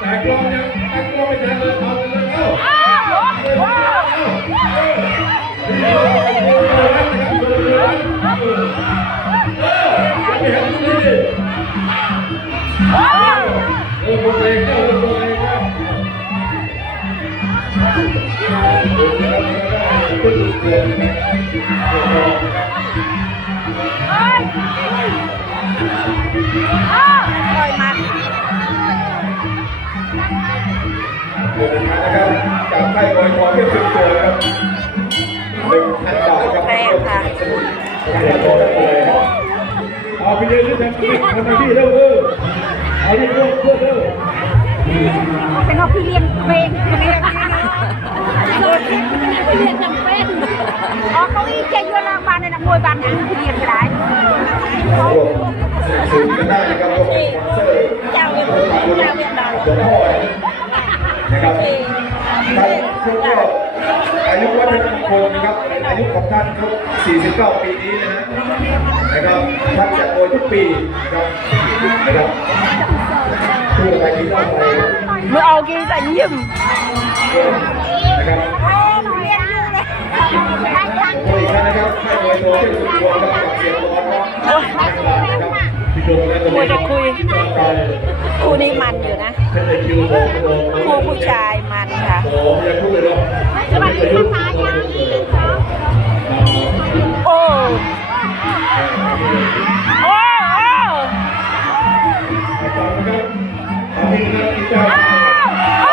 แต่กล้องยังแต่กล้ไม่ทัเลยเอาเลยเอ้าว้าวปล่อยมา งนะครับจากค่ายบอยทอเทียบสิบตัวครับหนึ่งพันบาทครับแพงค่ะจากค่ายบอยทองเลยครับเอาไปเรียนด้วยกันทำไมพี่เร็วเออเอาเรียนเพื่อนเพื่อนเร็วเป็นเอาพี่เลี้ยงเป็นเลี้ยงพี่เลี้ยงจำเป็นอ๋อเขาอีเจยัวรางบานในนักมวยบานนั้นพี่เลี้ยงไม่ได้ร่วมสนับสนุนกันได้นะครับสปอนเซอร์เจ้าเวียนเจ้าเวียนดาวเดี๋ยวพ่อ นะครับท่านครบรอบอายุวัฒนมงคลนะครับ อายุของท่านครบ49 ปีนี้นะฮะนะครับท่านจะโอยทุกปีนะครับนะครับพูดอะไรที่เล่าไปเมื่อเอากีแต่ยิ้มนะครับเรียนอยู่เลยโอ้ยท่านนะครับให้โวยโทรที่สุดตัวกับเสียงร้อนนะครับที่โดนแล้ว คุยจะคุยไปคู่นี้มันอยู่นะคิวโอ้โหคู่ผู้ชายมันค่ะสวัสดีค่ะยังโอ้โอ้โอ้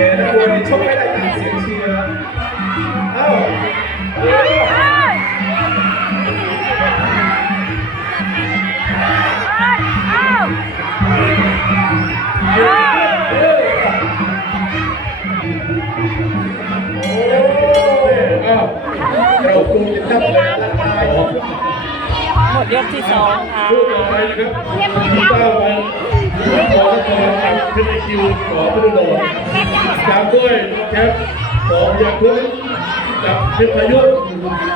แต่นักมวยนี่ชกไหมดยกที่สองค่ะพูดต่อไปนะครับที่เก้าวันขอขอเป็นคิวขอพุทธโดษตามด้วยแคปของยาคุกกับเพชรพายุ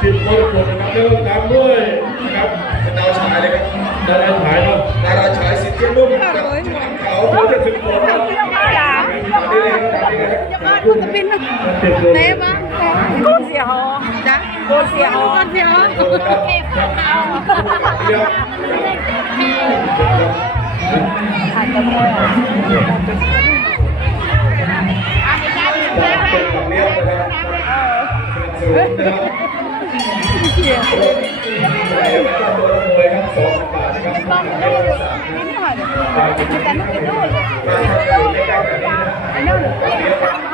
สิบคนคนนะครับแล้วตามด้วยนะครับเป็นดาวฉายเลยครับดาราฉายเนาะดาราฉายสิทธิ์เทียนนุ่มกับช้างขาเขาจะถึงหมดครับจ้านี่เลยคน เลยครับเต็มเลยกูเสียหอจ้ะกูเสียหอเดี๋ยวอาจจะมวยเป็นของเลี้ยงนะครับสนุกนะครับเชียร์ตัวมวยครับสองบาทนะครับมาทำให้เราสามมา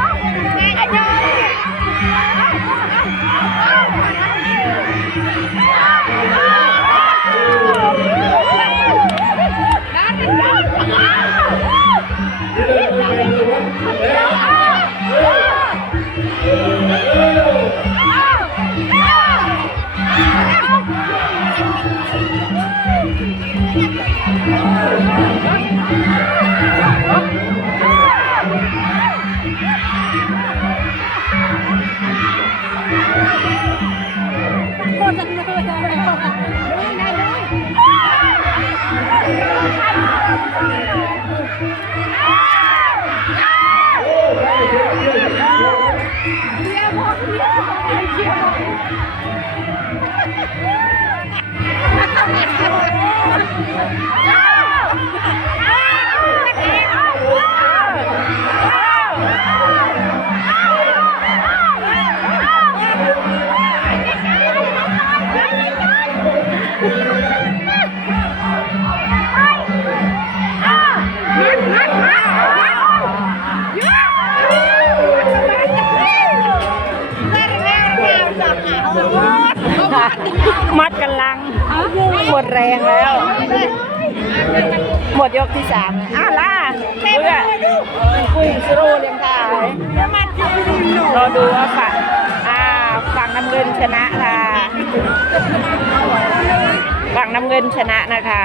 มัดกันลัง หมดแรงแล้ว หมดยกที่สามอ้าล่ะเพื่อกุ้งสโรเลียงขายรอดูว่าฝั่งอ่าฝั่งน้ำเงินชนะค่ะฝั่งน้ำเงินชนะนะคะ